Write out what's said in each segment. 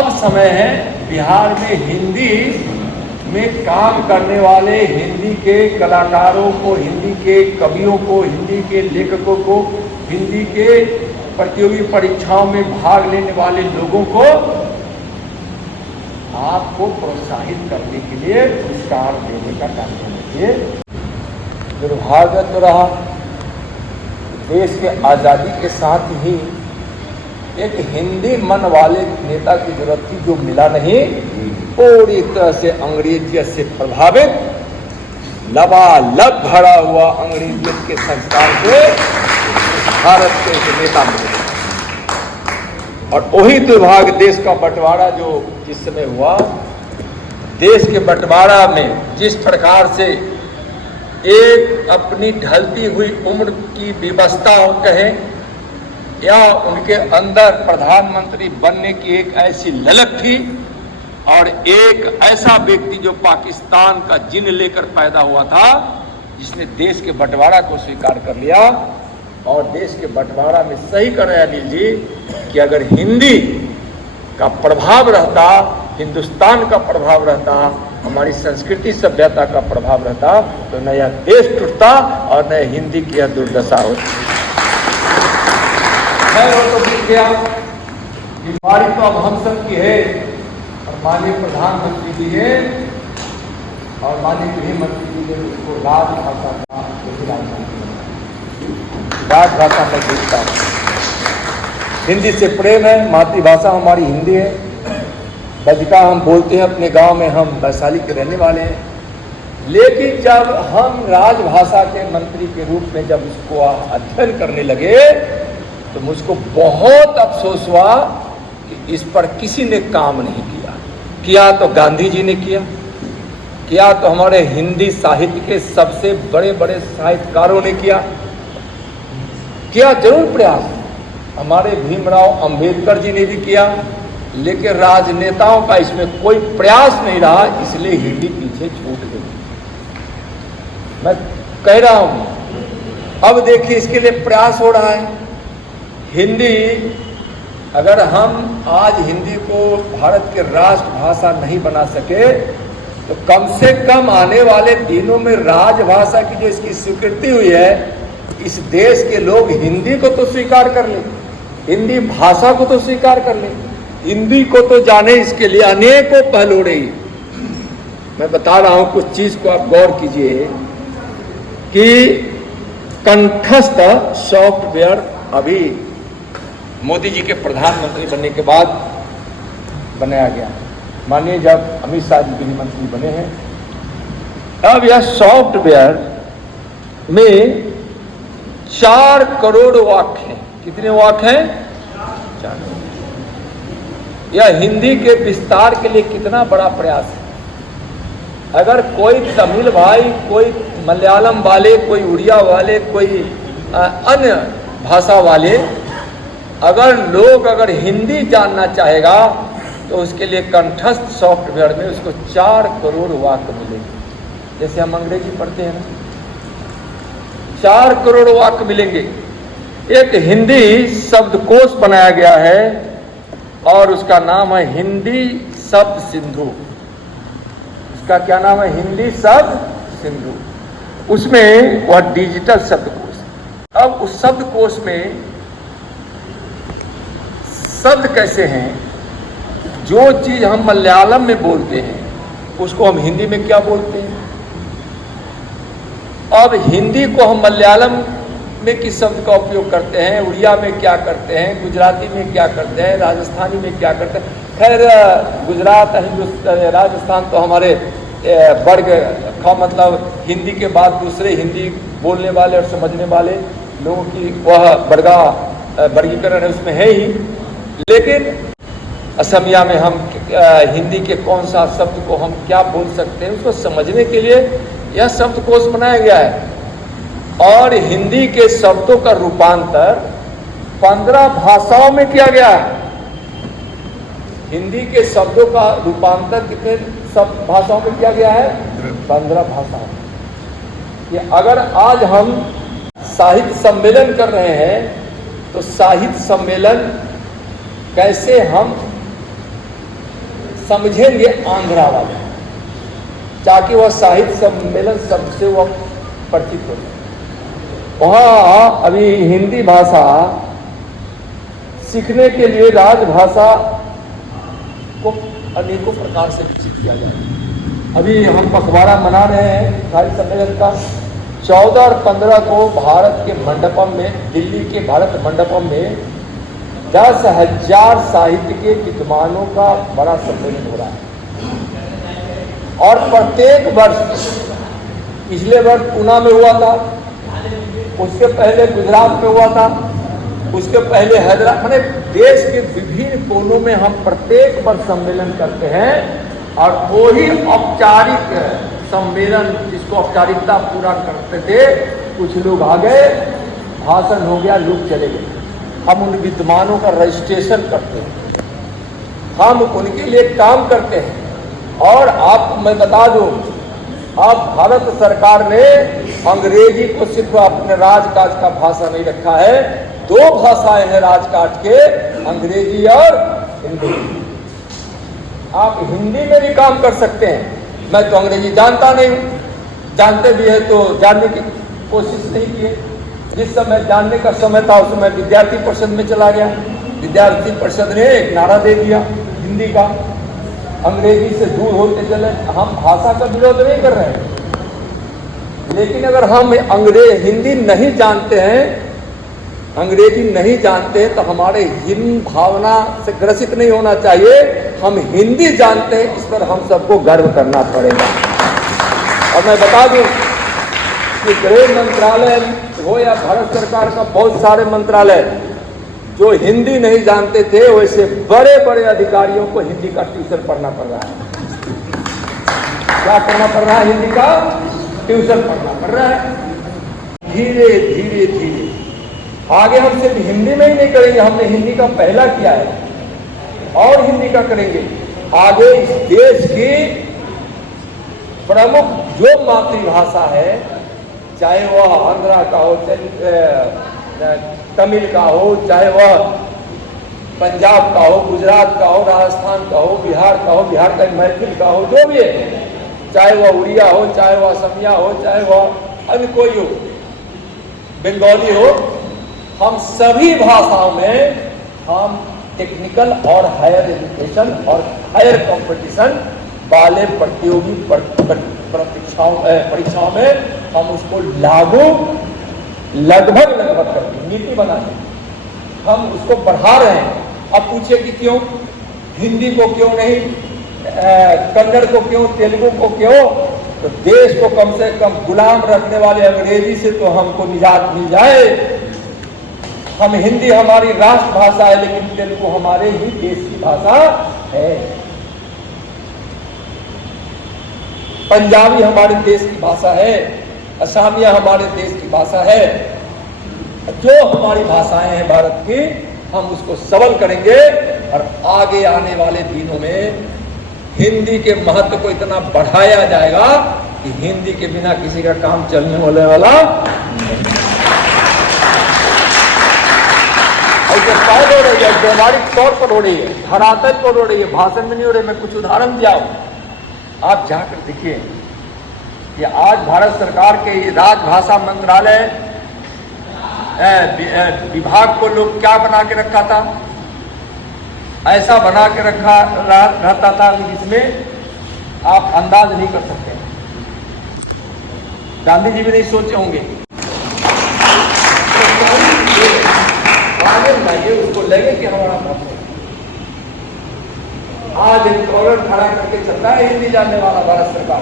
अब समय है बिहार में हिंदी में काम करने वाले हिंदी के कलाकारों को, हिंदी के कवियों को, हिंदी के लेखकों को, हिंदी के प्रतियोगी परीक्षाओं में भाग लेने वाले लोगों को आपको प्रोत्साहित करने के लिए पुरस्कार देने का काम होना चाहिए। दुर्भाग्य तो रहा, देश के आज़ादी के साथ ही एक हिंदी मन वाले नेता की जरूरत थी, जो मिला नहीं। पूरी तरह से अंग्रेजियत से प्रभावित, लबालब भरा हुआ अंग्रेजियत के संस्कार से भारत के नेता मिले। और वही दुर्भाग्य देश का बंटवारा जो जिस समय हुआ, देश के बंटवारा में जिस प्रकार से एक अपनी ढलती हुई उम्र की विवशता हो कहें, या उनके अंदर प्रधानमंत्री बनने की एक ऐसी ललक थी, और एक ऐसा व्यक्ति जो पाकिस्तान का जिन लेकर पैदा हुआ था, जिसने देश के बंटवारा को स्वीकार कर लिया। और देश के बंटवारा में सही कर रहे हैं अनिल जी कि अगर हिंदी का प्रभाव रहता, हिंदुस्तान का प्रभाव रहता, हमारी संस्कृति सभ्यता का प्रभाव रहता, तो न यह देश टूटता और न हिंदी की यह दुर्दशा होती। तो गया, बीमारी तो अब हम सब की है, और माननीय प्रधानमंत्री जी ने और माननीय गृह मंत्री जी ने उसको राजभाषा का राजभाषा में देखता हूँ। हिंदी से प्रेम है, मातृभाषा हमारी हिंदी है। बजका हम बोलते हैं अपने गांव में, हम वैशाली के रहने वाले हैं। लेकिन जब हम राजभाषा के मंत्री के रूप में जब उसको अध्ययन करने लगे, तो मुझको बहुत अफसोस हुआ कि इस पर किसी ने काम नहीं किया। किया तो गांधी जी ने किया तो हमारे हिंदी साहित्य के सबसे बड़े बड़े साहित्यकारों ने किया जरूर प्रयास, हमारे भीमराव अंबेडकर जी ने भी किया, लेकिन राजनेताओं का इसमें कोई प्रयास नहीं रहा, इसलिए हिंदी पीछे छूट गई। मैं कह रहा हूं, अब देखिए इसके लिए प्रयास हो रहा है। हिंदी, अगर हम आज हिंदी को भारत के राष्ट्रभाषा नहीं बना सके, तो कम से कम आने वाले दिनों में राजभाषा की जो इसकी स्वीकृति हुई है, इस देश के लोग हिंदी को तो स्वीकार कर ले, हिंदी भाषा को तो स्वीकार कर ले, हिंदी को तो जाने। इसके लिए अनेकों पहलू रही। मैं बता रहा हूं कुछ चीज को आप गौर कीजिए कि कंठस्थ सॉफ्टवेयर अभी मोदी जी के प्रधानमंत्री बनने के बाद बनाया गया। मानिए जब अमित शाह जी गृह मंत्री बने हैं, अब यह सॉफ्टवेयर में 4 करोड़ वाक्य हैं। कितने वाक्य हैं? 4 करोड़। यह हिंदी के विस्तार के लिए कितना बड़ा प्रयास है। अगर कोई तमिल भाई, कोई मलयालम वाले, कोई उड़िया वाले, कोई अन्य भाषा वाले, अगर हिंदी जानना चाहेगा, तो उसके लिए कंठस्थ सॉफ्टवेयर में उसको 4 करोड़ वाक्य मिलेंगे। जैसे हम अंग्रेजी पढ़ते हैं ना, 4 करोड़ वाक्य मिलेंगे। एक हिंदी शब्दकोश बनाया गया है और उसका नाम है हिंदी शब्द सिंधु। इसका क्या नाम है? हिंदी शब्द सिंधु। उसमें वह डिजिटल शब्दकोश। अब उस शब्दकोश में शब्द कैसे हैं? जो चीज हम मलयालम में बोलते हैं, उसको हम हिंदी में क्या बोलते हैं? अब हिंदी को हम मलयालम में किस शब्द का उपयोग करते हैं, उड़िया में क्या करते हैं, गुजराती में क्या करते हैं, राजस्थानी में क्या करते हैं। खैर गुजरात, राजस्थान तो हमारे वर्ग का मतलब हिंदी के बाद दूसरे हिंदी बोलने वाले और समझने वाले लोगों की वह वर्गीकरण है, उसमें है ही। लेकिन असमिया में हम हिंदी के कौन सा शब्द को हम क्या बोल सकते हैं, उसको समझने के लिए यह शब्दकोश बनाया गया है। और हिंदी के शब्दों का रूपांतर 15 भाषाओं में किया गया है। हिंदी के शब्दों का रूपांतर कितने भाषाओं में किया गया है? 15 भाषाओं। ये अगर आज हम साहित्य सम्मेलन कर रहे हैं, तो साहित्य सम्मेलन कैसे हम समझेंगे आंध्रा वाले, ताकि वह साहित्य सम्मेलन सबसे वह परिचित हो जाए। वहाँ अभी हिंदी भाषा सीखने के लिए राजभाषा को अनेकों प्रकार से विकसित किया जाए। अभी हम पखवाड़ा मना रहे हैं साहित्य सम्मेलन का। 14 और 15 को भारत के मंडपम में, दिल्ली के भारत मंडपम में 10,000 साहित्य के विद्वानों का बड़ा सम्मेलन हो रहा है। और प्रत्येक वर्ष, पिछले वर्ष पूना में हुआ था, उसके पहले गुजरात में हुआ था, उसके पहले हैदराबाद, मैंने देश के विभिन्न कोनों में हम प्रत्येक वर्ष सम्मेलन करते हैं। और वही औपचारिक सम्मेलन जिसको औपचारिकता पूरा करते थे, कुछ लोग आ गए, भाषण हो गया, लोग चले गए। हम उन विद्वानों का रजिस्ट्रेशन करते हैं, हम उनके लिए काम करते हैं। और आपको मैं बता दूं, अब भारत सरकार ने अंग्रेजी को सिर्फ अपने राजकाज का भाषा नहीं रखा है। 2 भाषाएं हैं राजकाज के, अंग्रेजी और हिंदी। आप हिंदी में भी काम कर सकते हैं। मैं तो अंग्रेजी जानता नहीं हूँ, जानते भी है तो जानने की कोशिश नहीं की है। जिस समय जानने का समय था उस समय विद्यार्थी परिषद में चला गया, विद्यार्थी परिषद ने एक नारा दे दिया हिंदी का, अंग्रेजी से दूर होते चले। हम भाषा का विरोध नहीं कर रहे हैं, लेकिन अगर हम हिंदी नहीं जानते हैं, अंग्रेजी नहीं जानते हैं, तो हमारे हिंद भावना से ग्रसित नहीं होना चाहिए। हम हिंदी जानते हैं, इस पर हम सबको गर्व करना पड़ेगा। और मैं बता दूं कि गृह मंत्रालय हो या भारत सरकार का बहुत सारे मंत्रालय जो हिंदी नहीं जानते थे, वैसे बड़े बड़े अधिकारियों को हिंदी का ट्यूशन पढ़ना पड़ रहा है। क्या करना पड़ रहा है? हिंदी का ट्यूशन पढ़ना पड़ रहा है। धीरे धीरे धीरे आगे हम सिर्फ हिंदी में ही नहीं करेंगे, हमने हिंदी का पहला किया है और हिंदी का करेंगे। आगे इस देश की प्रमुख जो मातृभाषा है, चाहे वह आंध्रा का हो, चाहे तमिल का हो, चाहे वह पंजाब का हो, गुजरात का हो, राजस्थान का हो, बिहार का हो, बिहार का मैथिल का हो, जो भी है, चाहे वह उड़िया हो, चाहे वह असमिया हो, चाहे वह अन्य कोई हो, बंगाली हो, हम सभी भाषाओं में हम टेक्निकल और हायर एजुकेशन और हायर कंपटीशन वाले प्रतियोगी परीक्षाओं में हम उसको लागू लगभग करके नीति बनाते हम उसको बढ़ा रहे हैं। अब पूछे कि क्यों हिंदी को क्यों नहीं, कन्नड़ को क्यों, तेलुगु को क्यों? तो देश को कम से कम गुलाम रखने वाले अंग्रेजी से तो हमको निजात मिल जाए। हम हिंदी हमारी राष्ट्रभाषा है, लेकिन तेलुगु हमारे ही देश की भाषा है, पंजाबी हमारे देश की भाषा है, असमिया हमारे देश की भाषा है। जो हमारी भाषाएं हैं भारत की, हम उसको सबल करेंगे और आगे आने वाले दिनों में हिंदी के महत्व को इतना बढ़ाया जाएगा कि हिंदी के बिना किसी का काम चलने वाला ऐसे शायद हो रही है, व्यवहारिक तौर पर हो रही है, धरातल पर हो रही है, भाषण में नहीं हो रही। मैं कुछ उदाहरण दिया हूं, आप जाकर देखिए कि आज भारत सरकार के राजभाषा मंत्रालय विभाग को लोग क्या बना के रखा था, ऐसा बना के रखा रहता था जिसमें आप अंदाज नहीं कर सकते। गांधी जी भी नहीं सोचे होंगे। आगे उसको लगे कि हमारा मत है। आज एक कॉलर खड़ा करके चलता है हिंदी जानने वाला भारत सरकार।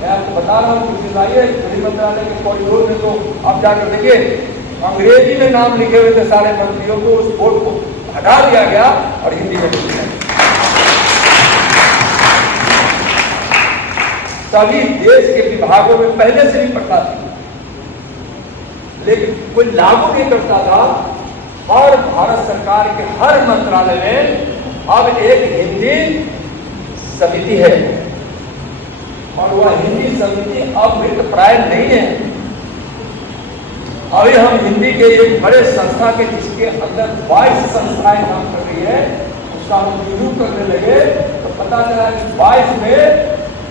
मैं आपको बता रहा हूँ, गृह मंत्रालय के कॉरिडोर में तो आप जाकर देखिए, अंग्रेजी में नाम लिखे हुए थे सारे मंत्रियों को, उस बोर्ड को हटा दिया गया और हिंदी में लिखा गया। सभी देश के विभागों में पहले से ही पढ़ता थी, लेकिन कोई लागू नहीं करता था। और भारत सरकार के हर मंत्रालय में अब एक हिंदी समिति है, और वह हिंदी समिति अब मृत प्राय नहीं है। अभी हम हिंदी के एक बड़े संस्था के, जिसके अंदर 22 संस्थाएं काम कर रही है, उसका हम रिव्यू करने लगे तो पता चला कि 22 में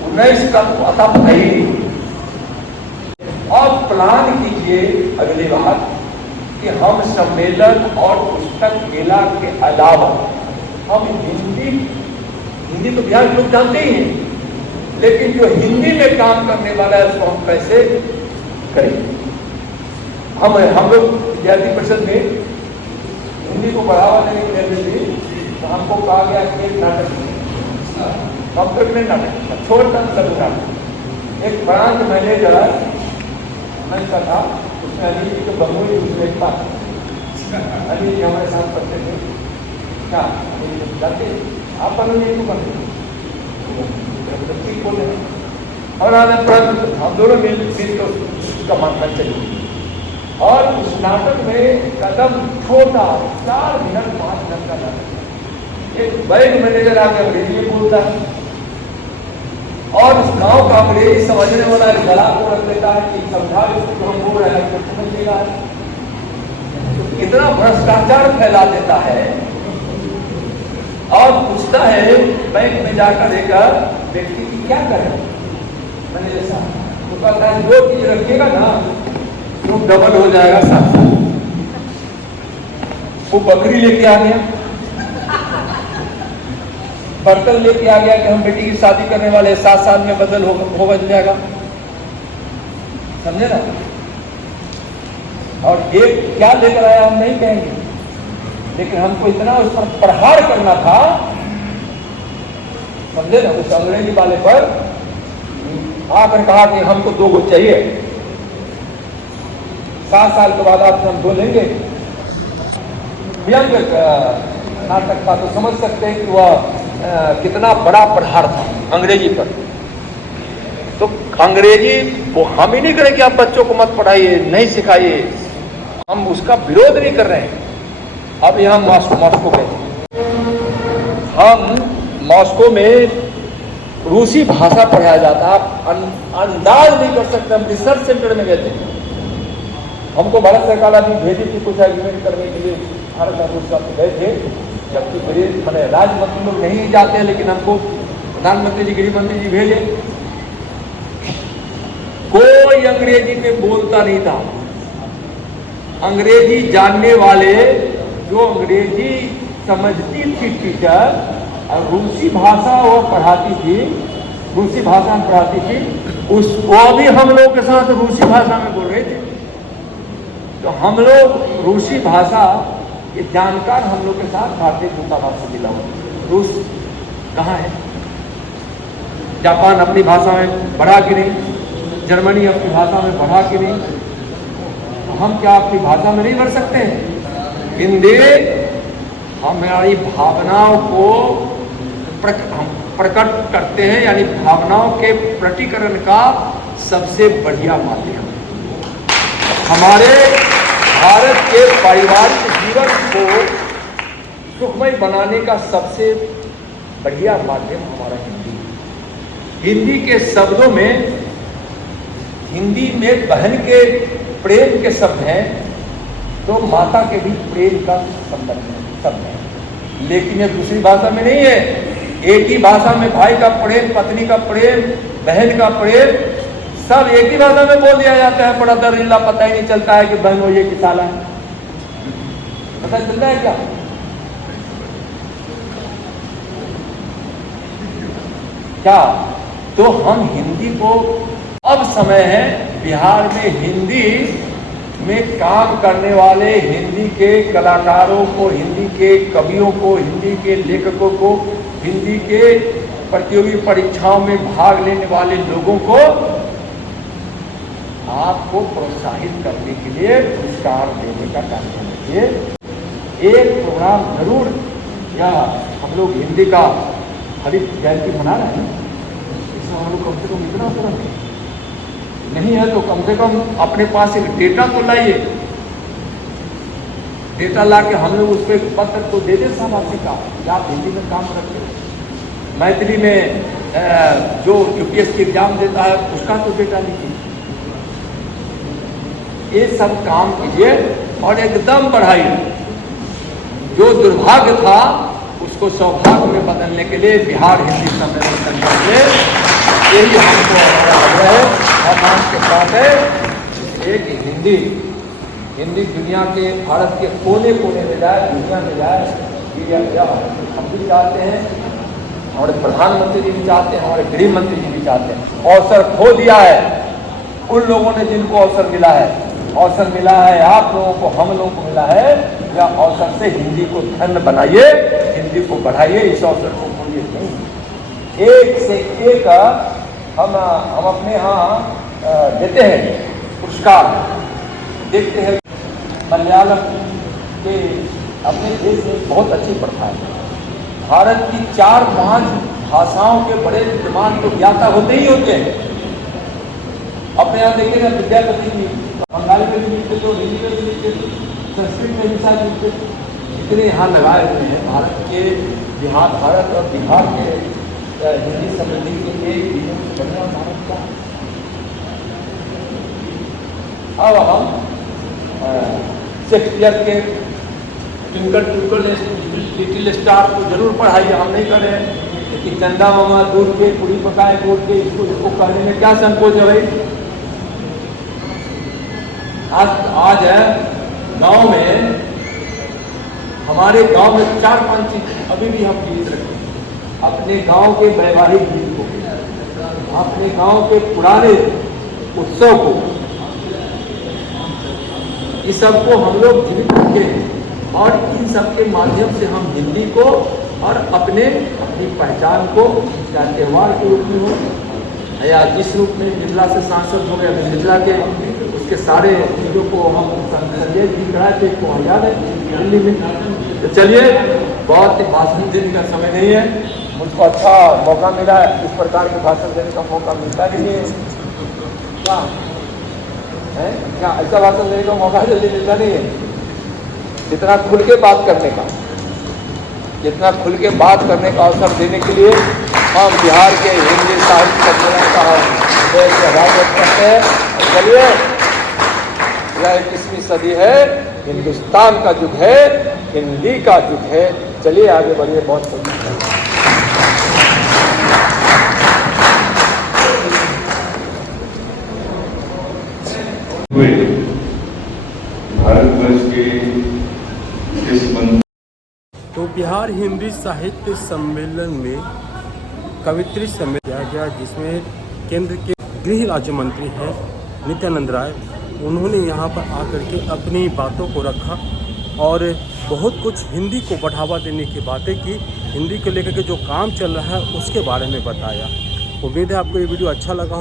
19 का तो अता पता ही नहीं। अब प्लान कीजिए अगली बार कि हम सम्मेलन और पुस्तक मेला के अलावा हम हिंदी तो बिहार के लोग जानते ही हैं, लेकिन जो हिंदी में काम करने वाला है उसको हम कैसे करें। हम लोग विद्यार्थी परिषद में हिंदी को बढ़ावा देने के लिए तो हमको कहा गया कि एक नाटक कंप्यूटर में नाटक छोटा लघु नाटक। एक ब्रांच मैनेजर मैं था, उसमें अनिल जी को बंगोली दूसरे एक बात अनिल जी हमारे साथ पढ़ते थे। क्या जाते आप बंगोली को पढ़ते बोले और हम दोनों मिल उसका मानना चाहिए। और उस नाटक में कदम छोटा 4 मिनट 5 मिनट का नाटक। एक बैंक मैनेजर आके अंग्रेजी में बोलता है और उस गांव का अंग्रेजी समझने वाला एक गला को रख लेता है कि समझा इसको हम बोल रहे हैं तो समझ लेगा। इतना भ्रष्टाचार फैला देता है और पूछता है बैंक में जाकर एक व्यक्ति की क्या करें मैनेजर साहब, तो कहता है जो चीज रखिएगा ना तो डबल हो जाएगा 7 साल। वो बकरी लेके आ गया, बर्तन लेके आ गया कि हम बेटी की शादी करने वाले 7 साल में बदल जाएगा, समझे ना। और ये क्या लेकर आया हम नहीं कहेंगे, लेकिन हमको इतना उस पर प्रहार करना था, समझे ना। उस अंग्रेजी वाले पर आकर कहा कि हमको 2 गो चाहिए, 7 साल के बाद आपसे हम 2 लेंगे। व्यंग नाटक था तो समझ सकते हैं कि वह कितना बड़ा प्रहार था अंग्रेजी पर। तो अंग्रेजी वो हम ही नहीं करें कि आप बच्चों को मत पढ़ाइए, नहीं सिखाइए, हम उसका विरोध नहीं कर रहे हैं। अब यहाँ मॉस्को गए, हम मॉस्को में रूसी भाषा पढ़ाया जाता। आप अंदाज नहीं कर सकते। हम रिसर्च सेंटर में गए थे, हमको भारत सरकार अभी भेजी थी कुछ एग्रीमेंट करने के लिए, भारत और रूस में गए थे। जबकि मैंने राज्य मंत्री लोग नहीं जाते, लेकिन हमको प्रधानमंत्री जी गृह मंत्री जी भेजे। कोई अंग्रेजी में बोलता नहीं था। अंग्रेजी जानने वाले जो अंग्रेजी समझती थी टीचर और रूसी भाषा वो पढ़ाती थी, रूसी भाषा में पढ़ाती थी, वो भी हम लोग के साथ रूसी भाषा में बोल रहे थे। तो हम लोग रूसी भाषा ये जानकार हम लोग के साथ भारतीय दूतावास से मिला हुआ। रूस कहाँ है? जापान अपनी भाषा में बढ़ा कि नहीं? जर्मनी अपनी भाषा में बढ़ा कि नहीं? तो हम क्या अपनी भाषा में नहीं बढ़ सकते हैं? हिंदी हमारी भावनाओं को प्रकट करते हैं, यानी भावनाओं के प्रकटीकरण का सबसे बढ़िया माध्यम। हमारे भारत के पारिवारिक जीवन को सुखमय बनाने का सबसे बढ़िया माध्यम हमारा हिंदी। हिंदी के शब्दों में, हिंदी में बहन के प्रेम के शब्द हैं तो माता के भी प्रेम का शब्द है, लेकिन ये दूसरी भाषा में नहीं है। एक ही भाषा में भाई का प्रेम, पत्नी का प्रेम, बहन का प्रेम सब एक ही भाषा में बोल दिया जाता है। बड़ा दरिल्ला, पता ही नहीं चलता है कि बहन हो ये कि साला है। पता चलता है क्या? क्या तो हम हिंदी को, अब समय है बिहार में हिंदी में काम करने वाले हिंदी के कलाकारों को, हिंदी के कवियों को, हिंदी के लेखकों को, हिंदी के प्रतियोगी परीक्षाओं में भाग लेने वाले लोगों को आपको प्रोत्साहित करने के लिए पुरस्कार देने का काम कीजिए। एक प्रोग्राम जरूर, या हम लोग हिंदी का हरित जयंती मना रहे हैं, इसमें हम लोग कम से कम इतना करें, नहीं है तो कम से कम अपने पास एक डेटा तो लाइए। डेटा ला के हम लोग उस पर पत्र तो दे दे शाबाशी का, आप हिंदी में काम करते हो। मैथिली में जो यूपीएससी एग्जाम देता है उसका तो डेटा लीजिए। ये सब काम कीजिए और एकदम बढ़ाइए। जो दुर्भाग्य था उस उसको सौभाग्य में बदलने के लिए बिहार हिंदी सम्मेलन संगठन से यही हमको आग्रह है और आपके साथ है एक हिंदी दुनिया के भारत के कोने कोने में जाए, दुनिया में जाए, ये हम भी चाहते हैं, हमारे प्रधानमंत्री जी भी चाहते हैं, हमारे गृह मंत्री जी भी चाहते हैं। अवसर खो दिया है उन लोगों ने जिनको अवसर मिला है, आप लोगों को, हम लोगों को मिला है। या अवसर से हिंदी को धन्य बनाइए, हिंदी को बढ़ाइए, इस अवसर को खोलिए नहीं। एक से एक हम अपने यहाँ देते हैं पुरस्कार, देखते हैं मलयालम के अपने देश में बहुत अच्छी प्रथा है। भारत की 4-5 भाषाओं के बड़े विद्वान तो ज्ञाता होते ही होते हैं। अपने यहाँ देखे ना, विद्यापति जी बंगाली में भी लिखते थे, हिंदी में भी लिखते थे, संस्कृत में भी साथ लिखते थे। इतने यहाँ लगाए हुए हैं भारत और बिहार के हिंदी समृद्धि के लिए बढ़िया भारत का। अब हम शेक्सपियर के ट्विंकल लिटिल स्टार को जरूर पढ़ाइए, हम नहीं कर रहे हैं कि चंदा मामा दूध के पूरी पकाए दूध के, इसको कहने में क्या संकोच है भाई। आज है गांव में, हमारे गांव में 4-5 चीज अभी भी हम जीवित रखें। अपने गांव के वैवाहिक गीत को, अपने गांव के पुराने उत्सव को, इस सबको हम लोग जीवित रखें और इन सब के माध्यम से हम हिंदी को और अपनी पहचान को, चाहे त्यौहार के रूप में हो या जिस रूप में मिथिला से सांसद हो गए, मिथिला के उसके सारे चीज़ों को हम संजय जी कराए थे, को याद है दिल्ली में। तो चलिए, बहुत भाषण देने का समय नहीं है, मुझको अच्छा मौका मिला है, इस प्रकार के भाषण देने का मौका मिलता नहीं है। क्या ऐसा भाषण देने का मौका जल्दी मिलता नहीं है। जितना खुल के बात करने का अवसर देने के लिए हम बिहार के हिंदी साहित्य सम्मेलन का स्वागत करते हैं। चलिए, यह 21वीं सदी है, हिंदुस्तान का युग है, हिंदी का युग है। चलिए आगे बढ़िए। बहुत भारतवर्ष के इस तो बिहार हिंदी साहित्य सम्मेलन में कवित्री सम्मेलन किया गया, जिसमें केंद्र के गृह राज्य मंत्री हैं नित्यानंद राय। उन्होंने यहाँ पर आकर के अपनी बातों को रखा और बहुत कुछ हिंदी को बढ़ावा देने की बातें की, हिंदी को लेकर के जो काम चल रहा है उसके बारे में बताया। उम्मीद है आपको ये वीडियो अच्छा लगा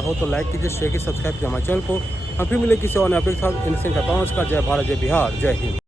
हो तो लाइक कीजिए, शेयर कीजिए, सब्सक्राइब कीजिए हमारे चैनल को। हम फिर मिले किसी और नए टॉपिक के साथ। इन का जय भारत, जय बिहार, जय हिंद।